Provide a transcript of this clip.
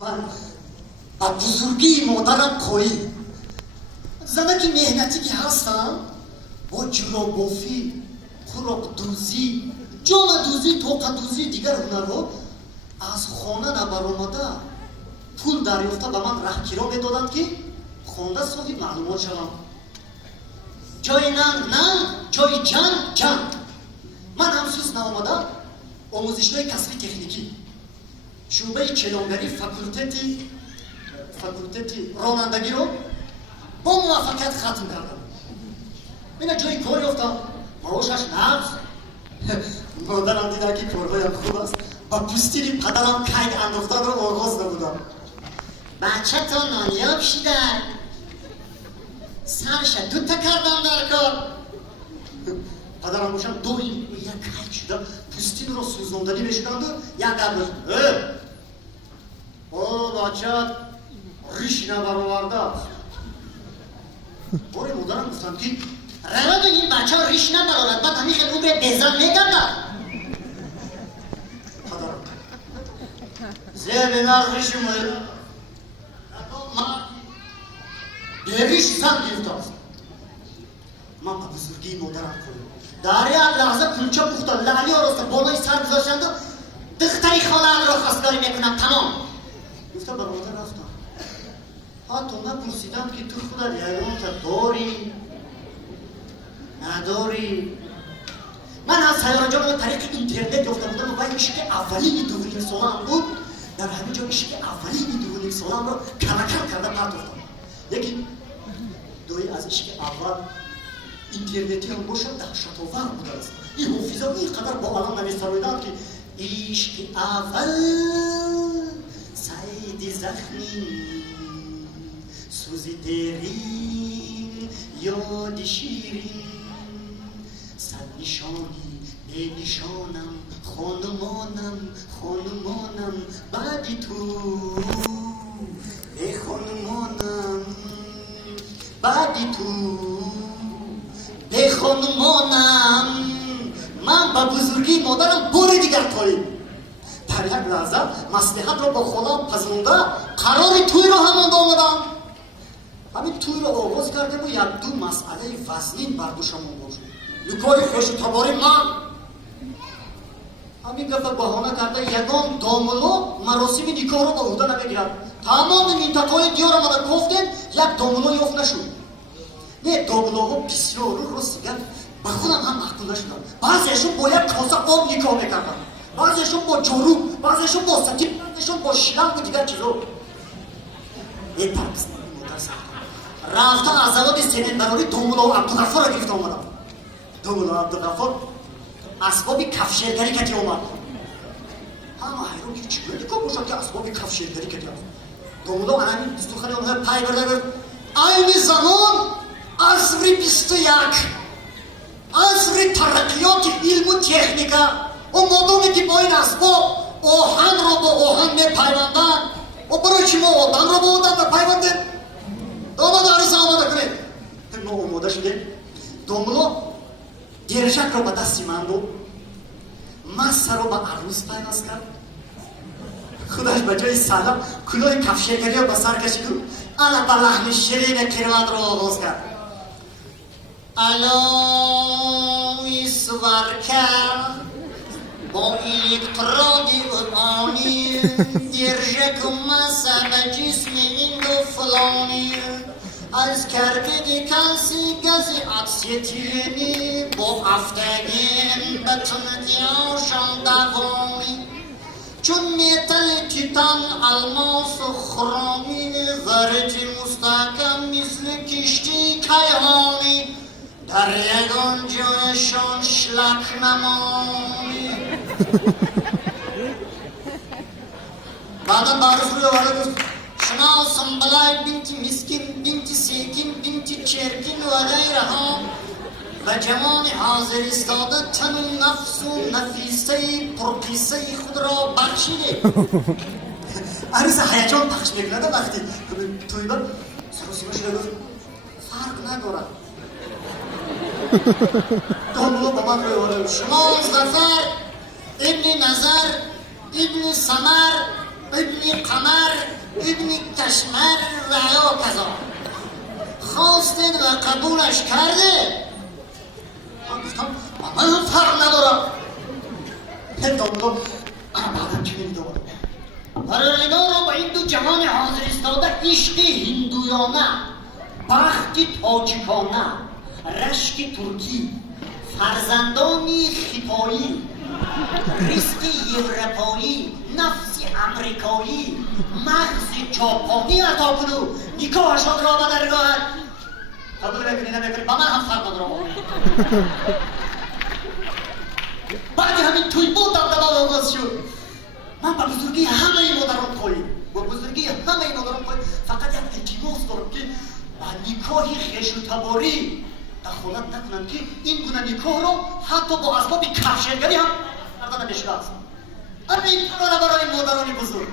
من با بزرگی مادرم کوی زنکی مهنتی که هستم با جورابافی، خوراک دوزی، جام دوزی، توقع دوزی دیگر هنرها از خانه نبرآمده پول دریافته به من رهگیرا میدادند که خوانده صاحب معلومات شوم. جای ننگ ننگ، جای جنگ جنگ. من همسوز نآمده آموزشگاه کسبی تکنیکی شعبه چلانگری فاکولتتی رانندگی رو با موفقیت ختم کردم. من جای کار یافتم، معاشش نقص. مادرم دیده که کارهایم خوب است، با پوستین پدرم قید انداختن رو آغاز نبودم. بچه تا نانیاب شیدن، سرش دوتا کردم در کار. پدرم باشم دو این یک قید شده، پوستین رو سوزاندنی بشکند و یک قبل او بچه ریش نبرآورده است. باری مادرم گفتم که رود این بچه ریش نبرآورد، بعد همین خیلی عمر بزن نگردم. پدرم زیبینر ریش مهر به ریش زن گرفته است. من به بزرگی مادرم کنم در یک لحظه کلچه پختن لعلی آراسته بالای سر گذاشتند و دختری خاله را خواستگاری میکنم. تمام گفتم به مادر رفتم، حتی نپرسیدم که تو خودت یگانت داری نداری. من از سیاره جان طریق اینترنت یافته بودم و باید میشه که اولین دوونیم سالم بود. در همین جا میشه که اولین دوونیم سالم را کلکل کرده پرداختم. یکی دوی ازش که اول اینترنتی هم باشد دهشت‌آور بوده است. این حافظه اینقدر با عالم نمی‌سرایدند که عشق اول سعید زخمی سوزی دیرین یاد شیرین صد نشانی به نشانم خانمانم بعدی تو به خانمانم بعدی تو به خانمانم. من با بزرگی مادرم بار دیگر توییم. در یک لحظه مصلحت را با خودم پذیرانده قرار توی را هم آمدم. همین توی را آغاز کردم و یک دو مسئله وزنین بر دوشمان بود. نکای خوش تباری من همین گفت بهانه کرده یگان داملو مراسم نکاح را به عهده نمیگیرد. تمام منطقه‌های دیار آمده گفتیم یک داملو یافت نشد. نه داملوها بسیار رو سیگن به خودم هم محکوم نشدم. بعضیشون با یک کاسه آب نکاح میکردن، بعضیشون با جاروب، بعضیشون با سطیب، بعضیشون با شیلنگ و دیگر چیزا. یک ترکست رفتن از زواد سنین براری داملو عبدالغفار را گرفته آمدم. داملو عبدالغفار اسباب کفشیرگری کتی آمد. همه حیران که چیه نکاح باشد که اسباب کفشیرگری کتی آمد. داملو همین دستوخانی آمده پای برده گفت این زمان عصر 21 عصر ترقیات علم و تکنیکا و مادامی که با این اسباب آهن را با آهن میپیوندن و برای چی ما آدم را با آدم بپیوندیم؟ داماد عرصه آماده کنید. ما آماده شدیم. داملو درشک را به دستی من دو مست را به عروس پیوست کرد. خودش به جای سلام کلاه کفشیرگری را به سر کشید و انا به لحن شیرین کلمات را آغاز کرد. الوی سورکه با الکترودی ارانی درجک مذهب جسم این دو فلانی از کربید کنسی گزی عکسیتینی با افتگین بطن دیاشان دوامی چون میتل تیتان الماس و خرامی ورد مستحکم مثل کشتی کیهانی در یگان جایشان شلک نمایی. بعدم بعرف روی وارد گفت شما سنبلای بنتی مسکین بنتی سیکین بنتی چرکین و غیرها و جوان حاضر استاده تن و نفس و نفیسه پرکیسه خود را بخشیده. عروس هیجان پخش میکنه وقتی توی بر سر و سیما شده گفت فرق ندارد. داملو با من روی وارد شما ظفر ابن نظر ابن سمر ابن قمر ابن کشمر و یا کذا خواستن و قبولش کرده. من گفتم من هم فرق ندارم. دوملو بعدم چی میدونم برای اینا رو با این دو جهان حاضر استاده عشق هندویانه، بخت تاجیکانه، رشک ترکی، فرزندانی خیپایی، ریسک یوروپایی، نفس امریکایی، مغز ژاپنی عطا کنو نکاحشان را به درگاهت قبول بکنی نمیکنی با من هم فرق ندارم. بعد همین توی بود دمدمه آغاز شد. من با بزرگی همه این مادران پاییم، با بزرگی همه این مادران پاییم. فقط یک التماس دارم که با نکاح خویش و تباری دخالت نکنن که این گونه نکاح رو حتی با اسباب کفشگری هم مردان نمیشده است. همین پرانه برای مادران بزرگ